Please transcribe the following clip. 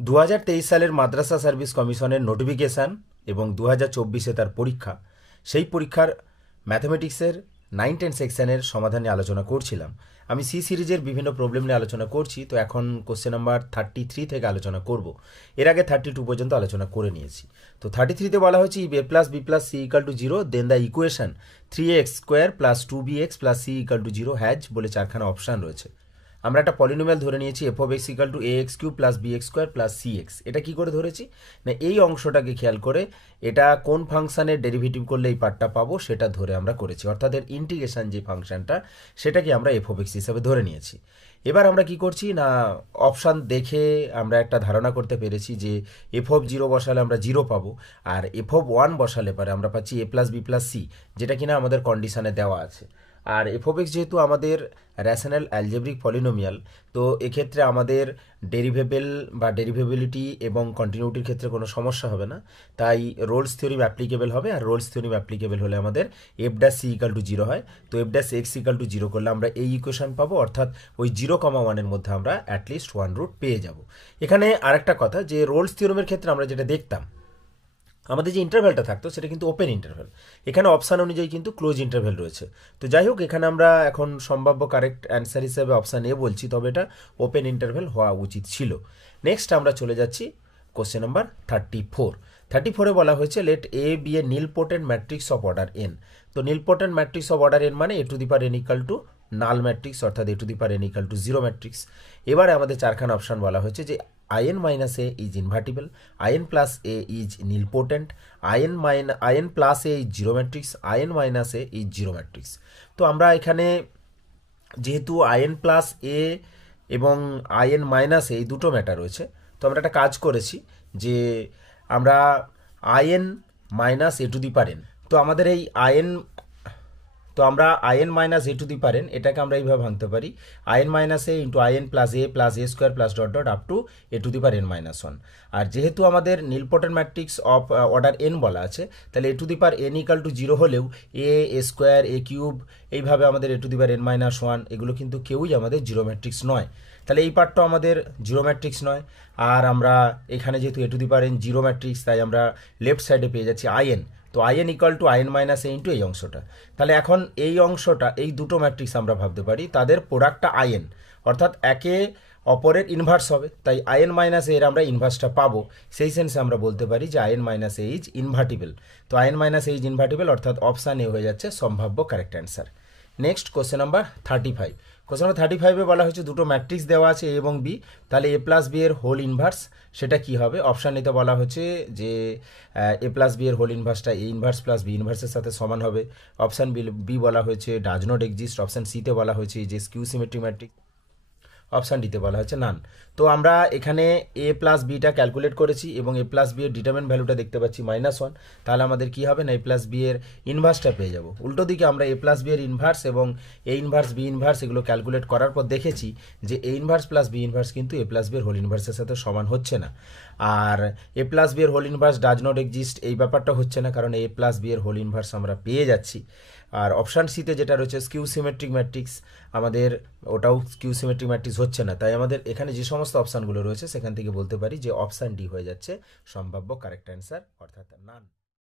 2023 সালের মাদ্রাসা সার্ভিস কমিশনের নোটিফিকেশান এবং 2024-এ তার পরীক্ষা, সেই পরীক্ষার ম্যাথমেটিক্সের 9-10 সেকশনের সমাধান নিয়ে আলোচনা করছিলাম। আমি সি সিরিজের বিভিন্ন প্রবলেম নিয়ে আলোচনা করছি, তো এখন কোশ্চেন নাম্বার 33 থেকে আলোচনা করব। এর আগে 32 পর্যন্ত আলোচনা করে নিয়েছি। তো 33-তে বলা হয়েছে if a plus B plus C equal to 0 then the equation 3x square plus 2bx plus C equal to 0 has বলে চারখানা অপশান রয়েছে। আমরা একটা পলিনোমিয়াল ধরে নিয়েছি F of X equal to A X cube plus B X square plus C X. এটা কী করে ধরেছি না, এই অংশটাকে খেয়াল করে এটা কোন ফাংশানের ডেরিভেটিভ করলে এই পার্টটা পাবো সেটা ধরে আমরা করেছি, অর্থাৎ এর ইন্টিগ্রেশন যে ফাংশনটা সেটাকে আমরা এফ অফ এক্স হিসাবে ধরে নিয়েছি। এবার আমরা কি করছি না, অপশান দেখে আমরা একটা ধারণা করতে পেরেছি যে এফ অফ 0 বসালে আমরা 0 পাবো, আর এফ অফ 1 বসালে পরে আমরা পাচ্ছি এ প্লাস বি প্লাস সি, যেটা কিনা আমাদের কন্ডিশনে দেওয়া আছে। আর এফ অফ এক্স যেহেতু আমাদের র্যাশনাল অ্যালজেব্রিক পলিনোমিয়াল, তো এক্ষেত্রে আমাদের ডেরিভেবল বা ডেরিভেবিলিটি এবং কন্টিনিউটির ক্ষেত্রে কোনো সমস্যা হবে না, তাই রোলস থিওরিম অ্যাপ্লিকেবল হবে। আর রোলস থিওরিম অ্যাপ্লিকেবল হলে আমাদের F dash C equal to 0 হয়, তো F dash X equal to 0 করলে আমরা এই ইকুয়েশন পাবো, অর্থাৎ ওই 0,1-এর মধ্যে আমরা অ্যাটলিস্ট 1 রুট পেয়ে যাব। এখানে আরেকটা কথা, যে রোলস থিওরিমের ক্ষেত্রে আমরা যেটা দেখতাম, আমাদের যে ইন্টারভ্যালটা থাকতো সেটা কিন্তু ওপেন ইন্টারভ্যাল, এখানে অপশান অনুযায়ী কিন্তু ক্লোজ ইন্টারভ্যাল রয়েছে। তো যাই হোক, এখানে আমরা এখন সম্ভাব্য কারেক্ট অ্যান্সার হিসেবে অপশান এ বলছি, তবে এটা ওপেন ইন্টারভ্যাল হওয়া উচিত ছিল। নেক্সট আমরা চলে যাচ্ছি কোশ্চেন নাম্বার 34-এ বলা হয়েছে let A be a nilpotent matrix of order n. তো nilpotent matrix of order n মানে A to the power n equal to null matrix, অর্থাৎ A to the power n equal to 0 matrix. এবারে আমাদের চারখানা option বলা হয়েছে যে in minus a is invertible, in plus a is nilpotent, in plus a is 0 matrix, in minus a is 0 matrix। তো আমরা এখানে যেহেতু in plus a এবং in minus a এই দুটো ম্যাটার রয়েছে, তো আমরা একটা কাজ করেছি যে আমরা in minus a to the power n, তো আমাদের এই আমরা in minus A to the power n এটাকে আমরা এইভাবে ভাঙতে পারি in minus A into in plus A square plus dot dot up to A to the power n minus 1। আর যেহেতু আমাদের nilpotent matrix of order n বলা আছে, তাহলে A to the power n equal to 0 হলেও A square A cube এইভাবে আমাদের এ to the power n minus 1 এগুলো কিন্তু কেউই আমাদের 0 ম্যাট্রিক্স নয়, তাহলে এই পার্টটা আমাদের 0 ম্যাট্রিক্স নয়। আর আমরা এখানে যেহেতু A to the power n 0 matrix, তাই আমরা লেফট সাইডে পেয়ে যাচ্ছি in, তো in equal to in minus A into এই অংশটা। তাহলে এখন এই অংশটা, এই দুটো ম্যাট্রিক্স আমরা ভাবতে পারি তাদের প্রোডাক্টটা in, অর্থাৎ একে অপরের ইনভার্স হবে, তাই in মাইনাস এর আমরা ইনভার্সটা পাবো। সেই সেন্সে আমরা বলতে পারি যে in minus A is invertible. তো in minus A is invertible, অর্থাৎ অপশান এ হয়ে যাচ্ছে সম্ভাব্য correct answer. Next question number 35। Question number 35-এ বলা হয়েছে দুটো ম্যাট্রিক্স দেওয়া আছে এ এবং বি, তাহলে এ প্লাস বি এর হোল ইনভার্স সেটা কি হবে। অপশান নিতে বলা হচ্ছে যে এ প্লাস বি এর হোল ইনভার্সটা এ ইনভার্স প্লাস বি ইনভার্সের সাথে সমান হবে। অপশান বি বলা হয়েছে ডাজ নট এক্সিস্ট। অপশান সিতে বলা হয়েছে যে স্কিউ সিমেট্রিক ম্যাট্রিক্স। অপশান ডিতে বলা হচ্ছে নান। তো আমরা এখানে এ প্লাস বিটা ক্যালকুলেট করেছি এবং এ প্লাস বি এর ডিটারমিন ভ্যালুটা দেখতে পাচ্ছি -1, তাহলে আমাদের কি হবে না এ প্লাস বি এর ইনভার্সটা পেয়ে যাব। উল্টো দিকে আমরা এ প্লাস বি এর ইনভার্স এবং এ ইনভার্স বি ইনভার্স এগুলো ক্যালকুলেট করার পর দেখেছি যে A inverse plus B inverse কিন্তু এ প্লাস বি এর হোল ইনভার্সের সাথে সমান হচ্ছে না। আর এ প্লাস বি এর whole inverse does not exist এই ব্যাপারটা হচ্ছে না, কারণ এ প্লাস বি এর হোল ইনভার্স আমরা পেয়ে যাচ্ছি। আর অপশান সিতে যেটা রয়েছে স্কিউ সিমেট্রিক ম্যাট্রিক্স, আমাদের ওটাও স্কিউ সিমেট্রিক ম্যাট্রিক্স হচ্ছে না, তাই আমাদের এখানে যে সমস্ত অপশানগুলো রয়েছে সেখান থেকে বলতে পারি যে অপশান ডি হয়ে যাচ্ছে সম্ভাব্য কারেক্ট অ্যান্সার, অর্থাৎ নান।